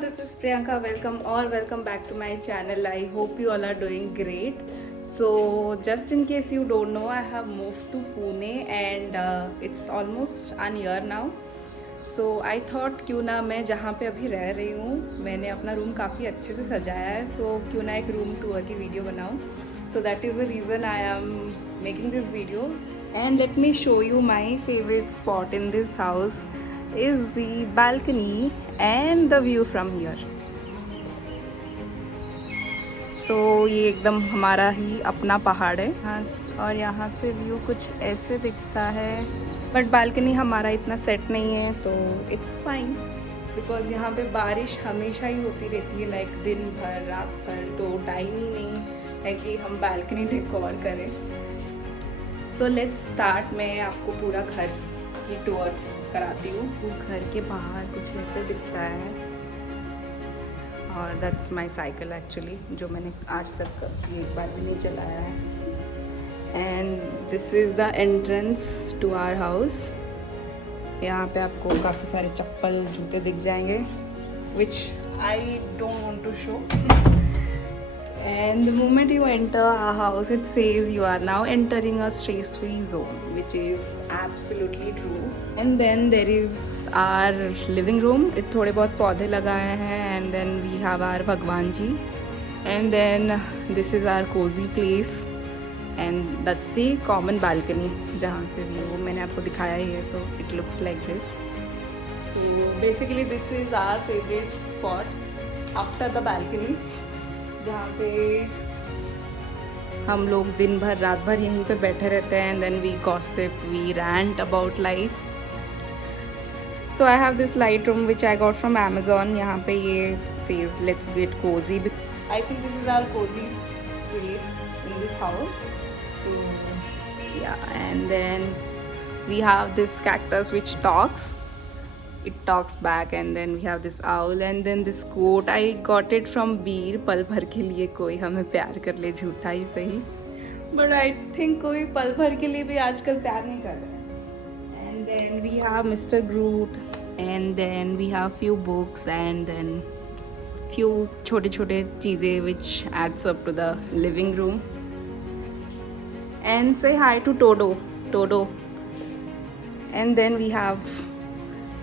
this is Priyanka. Welcome back to my channel. I hope you all are doing great. So, just in case you don't know, I have moved to Pune and it's almost a year now. So I thought क्यों ना मैं जहाँ पे अभी रह रही हूँ मैंने अपना रूम काफ़ी अच्छे से सजाया है सो क्यों ना एक रूम टूर की वीडियो बनाऊँ so that is the reason I am making this video and let me show you my favourite spot in this house is the balcony and the view from here so ये एकदम हमारा ही अपना पहाड़ है हाँ और यहाँ से व्यू कुछ ऐसे दिखता है बट बालकनी हमारा इतना सेट नहीं है तो इट्स फाइन बिकॉज यहाँ पे बारिश हमेशा ही होती रहती है लाइक दिन भर रात भर तो टाइम ही नहीं है कि हम बालकनी डेकोर करें सो लेट्स स्टार्ट मैं आपको पूरा घर की टूर कराती हूँ वो घर के बाहर कुछ ऐसे दिखता है और दैट्स माई साइकिल एक्चुअली जो मैंने आज तक कभी एक बार भी नहीं चलाया है and this is the entrance to our house यहाँ पे आपको काफ़ी सारे चप्पल जूते दिख जाएंगे which I don't want to show and the moment you enter our house it says you are now entering a stress free zone which is absolutely true and then there is our living room it थोड़े बहुत पौधे लगाए हैं and then we have our भगवान जी and then this is our cozy place and that's the common balcony जहाँ से view मैंने आपको दिखाया ही है so it looks like this so basically this is our favorite spot after the balcony जहाँ पे हम लोग दिन भर रात भर यहीं पे बैठे रहते हैं and then we gossip we rant about life so I have this light room which I got from Amazon यहाँ पे ये says let's get cozy I think this is our cozy place in this house so yeah and then we have this cactus which talks it talks back and then we have this owl and then this quote I got it from Beer पल भर के लिए कोई हमें प्यार कर ले झूठा ही सही but I think कोई पल भर के लिए भी आजकल प्यार नहीं कर रहा है and then we have Mr. Groot and then we have few books and then few छोटे छोटे चीज़ें which adds up to the living room and say hi to Todo and then we have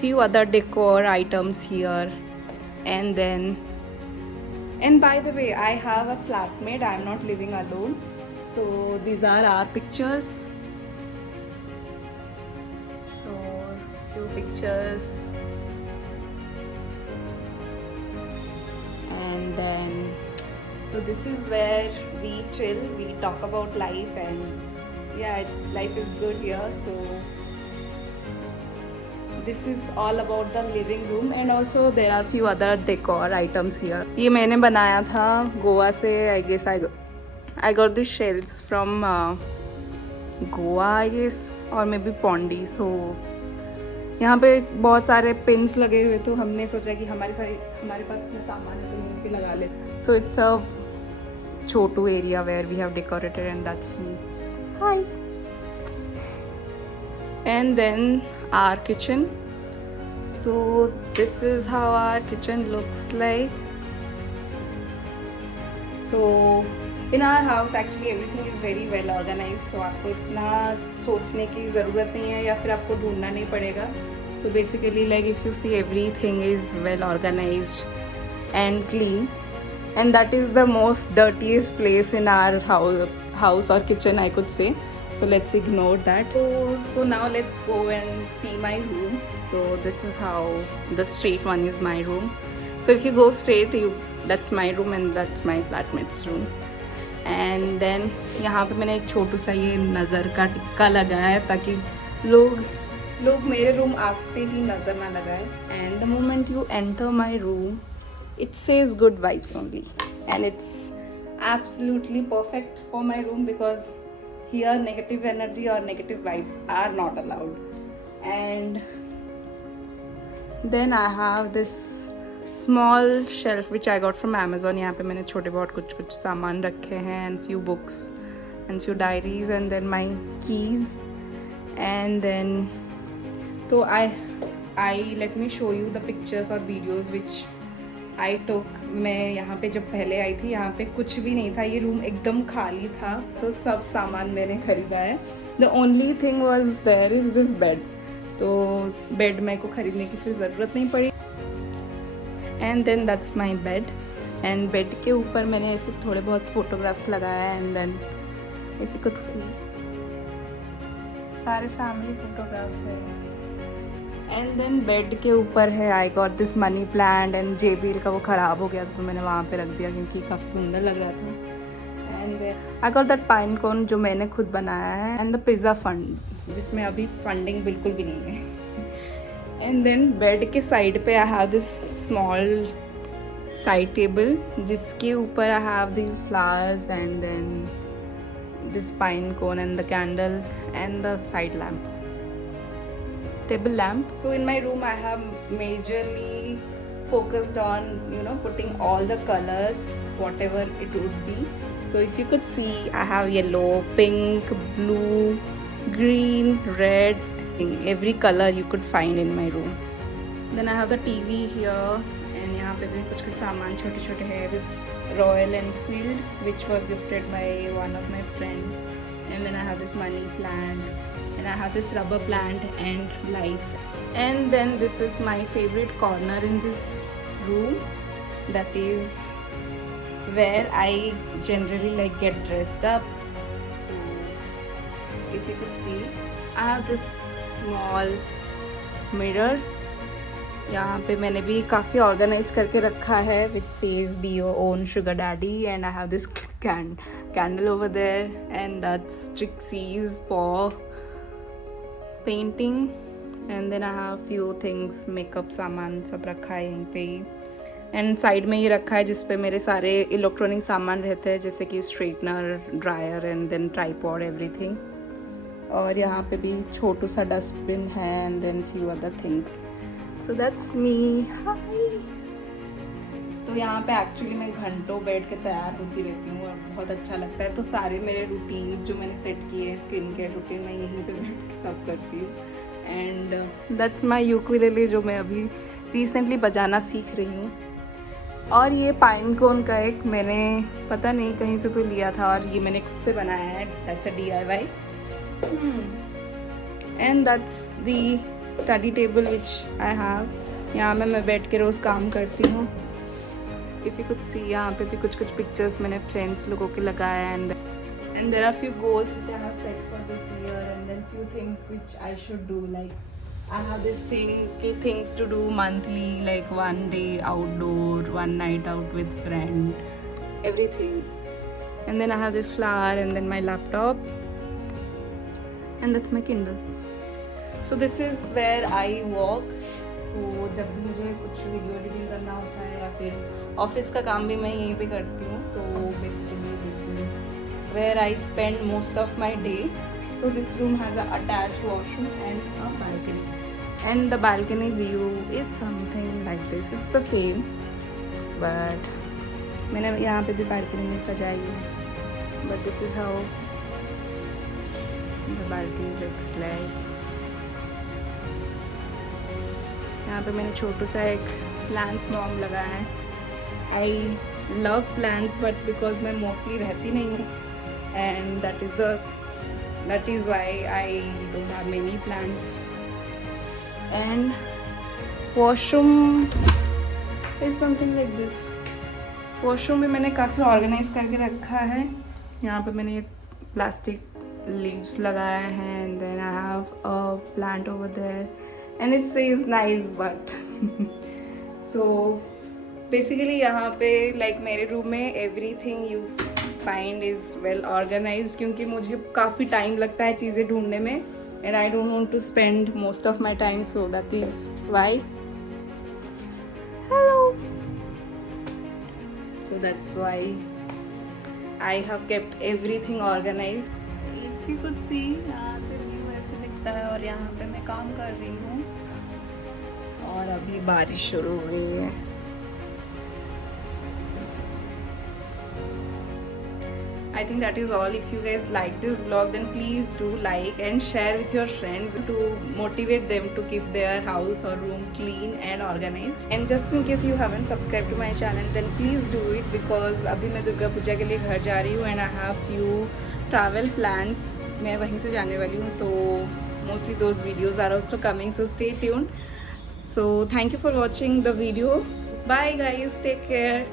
few other decor items here and then and by the way I have a flatmate I'm not living alone so these are our pictures so few pictures and then so this is where we chill we talk about life and yeah life is good here so this is all about the living room and also there are few other decor items here ये मैंने बनाया था गोवा से I guess I got these shells from Goa I guess और may be Pondy so यहाँ पे बहुत सारे पिन्स लगे हुए तो हमने सोचा कि हमारे पास इतना सामान है तो यहीं पे लगा ले so it's a Chhotu area where we have decorated and that's me hi and then our kitchen so this is how our kitchen looks like so in our house actually everything is very well organized so आपको इतना सोचने की ज़रूरत नहीं है या फिर आपको ढूंढना नहीं पड़ेगा so basically like if you see everything is well organized and clean and that is the most dirtiest place in our house or kitchen I could say so let's ignore that so now let's go and see my room so this is how the straight one is my room so if you go straight that's my room and that's my flatmate's room and then यहाँ पे मैंने एक छोटू सा ये नज़र का टिक्का लगाया है ताकि लोग मेरे रूम आते ही नज़र ना लगाए and the moment you enter my room it says good vibes only and it's absolutely perfect for my room because here negative energy or negative vibes are not allowed and then I have this small shelf which I got from Amazon यहाँ पे मैंने छोटे बहुत कुछ सामान रखे हैं and few books and few diaries and then my keys and then so I let me show you the pictures or videos which आई टुक, मैं यहाँ पे जब पहले आई थी यहाँ पे कुछ भी नहीं था, ये रूम एकदम खाली था, तो सब सामान मैंने खरीदा है। The only thing was there is this bed, तो बेड मेरे को ख़रीदने की फिर ज़रूरत नहीं पड़ी। And then that's my bed, and bed के ऊपर मैंने ऐसे थोड़े बहुत फोटोग्राफ्स लगाया है। And then if you could see सारे फैमिली फोटोग्राफ्स है। एंड देन बेड के ऊपर है I got this money plant, and JBL का वो ख़राब हो गया था तो मैंने वहाँ पे रख दिया क्योंकि काफ़ी सुंदर लग रहा था। And I got that pine cone जो मैंने खुद बनाया है, एंड द पिज़्ज़ा फंड जिसमें अभी फंडिंग बिल्कुल भी नहीं है। एंड देन बेड के साइड पे I have this small side table जिसके ऊपर I have this flowers, and then this pine cone and the candle and the side lamp, table lamp. So in my room I have majorly focused on, you know, putting all the colors whatever it would be. So if you could see, I have yellow, pink, blue, green, red, every color you could find in my room. Then I have the TV here, and यहाँ पे भी कुछ सामान छोटे छोटे हैं। This Royal Enfield which was gifted by one of my friend, and then I have this money plant, and I have this rubber plant and lights. And then this is my favorite corner in this room, that is where I generally like get dressed up. So if you could see, I have this small mirror. यहाँ पे मैंने भी काफ़ी organise करके रखा है which says be your own sugar daddy, and I have this candle over there, and that's Trixie's paw painting. And then I have few things, makeup सामान सब रखा है यहीं पे ही। एंड साइड में ये रखा है जिस पे मेरे सारे इलेक्ट्रॉनिक सामान रहते हैं, जैसे कि straightener, dryer, and then tripod, everything. और यहाँ पे भी छोटू सा डस्टबिन है, and then few other things. So that's me, hi. तो यहाँ पे एक्चुअली मैं घंटों बैठ के तैयार होती रहती हूँ और बहुत अच्छा लगता है। तो सारे मेरे रूटीन्स जो मैंने सेट किए हैं, स्किन केयर रूटीन, मैं यहीं पे बैठ के सब करती हूँ। एंड दैट्स माई यूकुलेले जो मैं अभी रिसेंटली बजाना सीख रही हूँ। और ये पाइन कोन का एक मैंने पता नहीं कहीं से तो लिया था, और ये मैंने खुद से बनाया है। That's a DIY। And that's the study table which I have. यहाँ में मैं बैठ के रोज़ काम करती हूँ। इफ़ यू कुड सी, यहाँ पे भी कुछ कुछ पिक्चर्स मैंने फ्रेंड्स लोगों के लगाया है। And there are few goals which I have set for this year, and then few things which I should do, like I have this things to do monthly, like 1 day outdoor, 1 night out with friend, everything. And then I have this flower, and then my laptop, and that's my Kindle. So this is where I walk. So जब भी मुझे कुछ video editing करना होता है या फिर office का काम भी मैं यहीं पे करती हूँ, तो basically this is where I spend most of my day. So this room has a attached washroom and a balcony. And the balcony view is something like this. It's the same, but मैंने यहाँ पे भी balcony में सजाई है. But this is how the balcony looks like. यहाँ पे मैंने छोटू सा एक प्लांट मॉम लगाया है. I love plants but because मैं मोस्टली रहती नहीं हूँ, and that is why I don't have many plants. And washroom is something like this. Washroom भी मैंने काफ़ी ऑर्गेनाइज करके रखा है. यहाँ पे मैंने प्लास्टिक लीव्स लगाया है, and then I have a plant over there. And it says nice but so basically यहाँ पे like मेरे रूम में everything you find is well organized, क्योंकि मुझे काफ़ी टाइम लगता है चीज़ें ढूंढने में, and I don't want to spend most of my time, so that is why. Hello. So that's why I have kept everything organized. If you could see, यहाँ से व्यू ऐसे दिखता है, और यहाँ पे मैं काम कर रही हूँ, और अभी बारिश शुरू हो गई है. I think that is all. If you guys like this vlog, then please do like and share with your friends to motivate them to keep their house or room clean and organized. And just in case you haven't subscribed to my channel, then please do it, because अभी मैं दुर्गा पूजा के लिए घर जा रही हूँ and I have few travel plans. मैं वहीं से जाने वाली हूँ, तो mostly those videos are also coming, so stay tuned. So thank you for watching the video. Bye guys, take care.